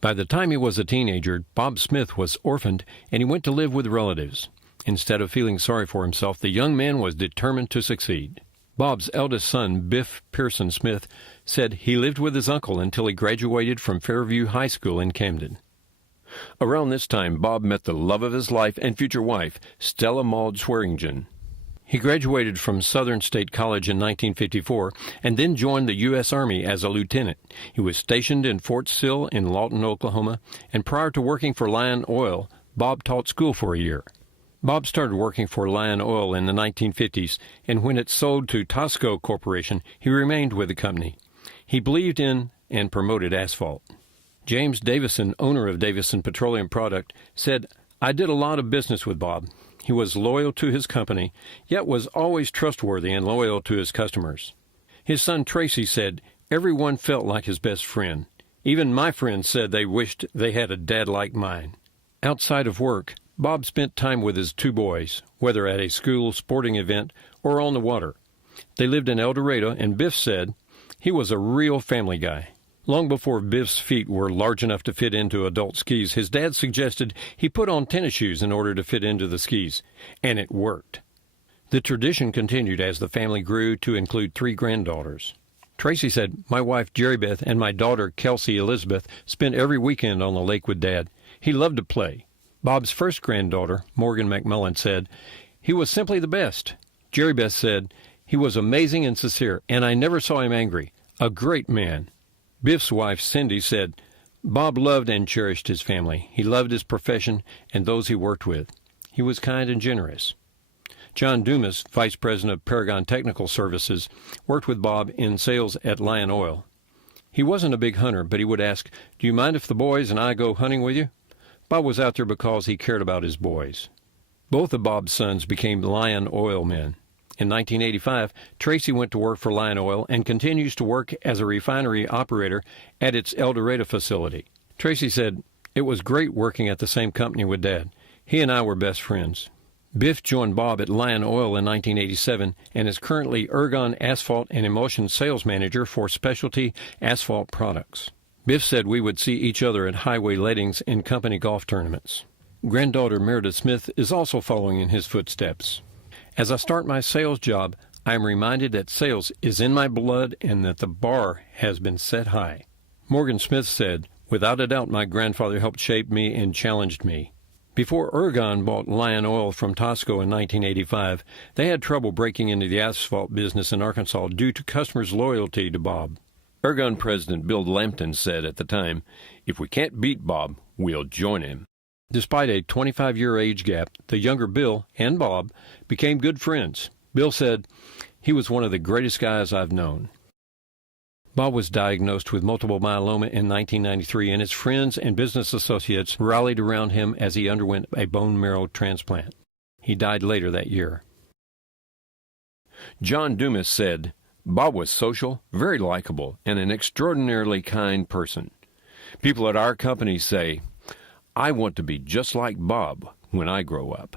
By the time he was a teenager, Bob Smith was orphaned, and he went to live with relatives. Instead of feeling sorry for himself, the young man was determined to succeed. Bob's eldest son, Biff Pearson Smith, said he lived with his uncle until he graduated from Fairview High School in Camden. Around this time, Bob met the love of his life and future wife, Stella Maud Swearingen. He graduated from Southern State College in 1954 and then joined the U.S. Army as a lieutenant. He was stationed in Fort Sill in Lawton, Oklahoma, and prior to working for Lion Oil, Bob taught school for a year. Bob started working for Lion Oil in the 1950s, and when it sold to Tosco Corporation, he remained with the company. He believed in and promoted asphalt. James Davison, owner of Davison Petroleum Product, said, "I did a lot of business with Bob. He was loyal to his company, yet was always trustworthy and loyal to his customers." His son Tracy said, "Everyone felt like his best friend. Even my friends said they wished they had a dad like mine." Outside of work, Bob spent time with his two boys, whether at a school sporting event or on the water. They lived in El Dorado, and Biff said he was a real family guy. Long before Biff's feet were large enough to fit into adult skis, his dad suggested he put on tennis shoes in order to fit into the skis, and it worked. The tradition continued as the family grew to include 3 granddaughters. Tracy said, "My wife Jerry Beth and my daughter Kelsey Elizabeth spent every weekend on the lake with Dad. He loved to play." Bob's first granddaughter, Morgan McMullen, said, "He was simply the best." Jerry Beth said, "He was amazing and sincere, and I never saw him angry. A great man." Biff's wife, Cindy, said, "Bob loved and cherished his family. He loved his profession and those he worked with. He was kind and generous." John Dumas, vice president of Paragon Technical Services, worked with Bob in sales at Lion Oil. He wasn't a big hunter, but he would ask, "Do you mind if the boys and I go hunting with you?" Bob was out there because he cared about his boys. Both of Bob's sons became Lion Oil men. In 1985, Tracy went to work for Lion Oil and continues to work as a refinery operator at its El Dorado facility. Tracy said, "It was great working at the same company with Dad. He and I were best friends." Biff joined Bob at Lion Oil in 1987 and is currently Ergon Asphalt and Emulsion Sales Manager for specialty asphalt products. Biff said we would see each other at highway lettings and company golf tournaments. Granddaughter Meredith Smith is also following in his footsteps. "As I start my sales job, I am reminded that sales is in my blood and that the bar has been set high." Morgan Smith said, "Without a doubt my grandfather helped shape me and challenged me." Before Ergon bought Lion Oil from Tosco in 1985, they had trouble breaking into the asphalt business in Arkansas due to customers' loyalty to Bob. Ergon President Bill Lampton said at the time, "If we can't beat Bob, we'll join him." Despite a 25-year age gap, the younger Bill and Bob became good friends. Bill said, "He was one of the greatest guys I've known." Bob was diagnosed with multiple myeloma in 1993, and his friends and business associates rallied around him as he underwent a bone marrow transplant. He died later that year. John Dumas said, "Bob was social, very likable, and an extraordinarily kind person. People at our company say, I want to be just like Bob when I grow up."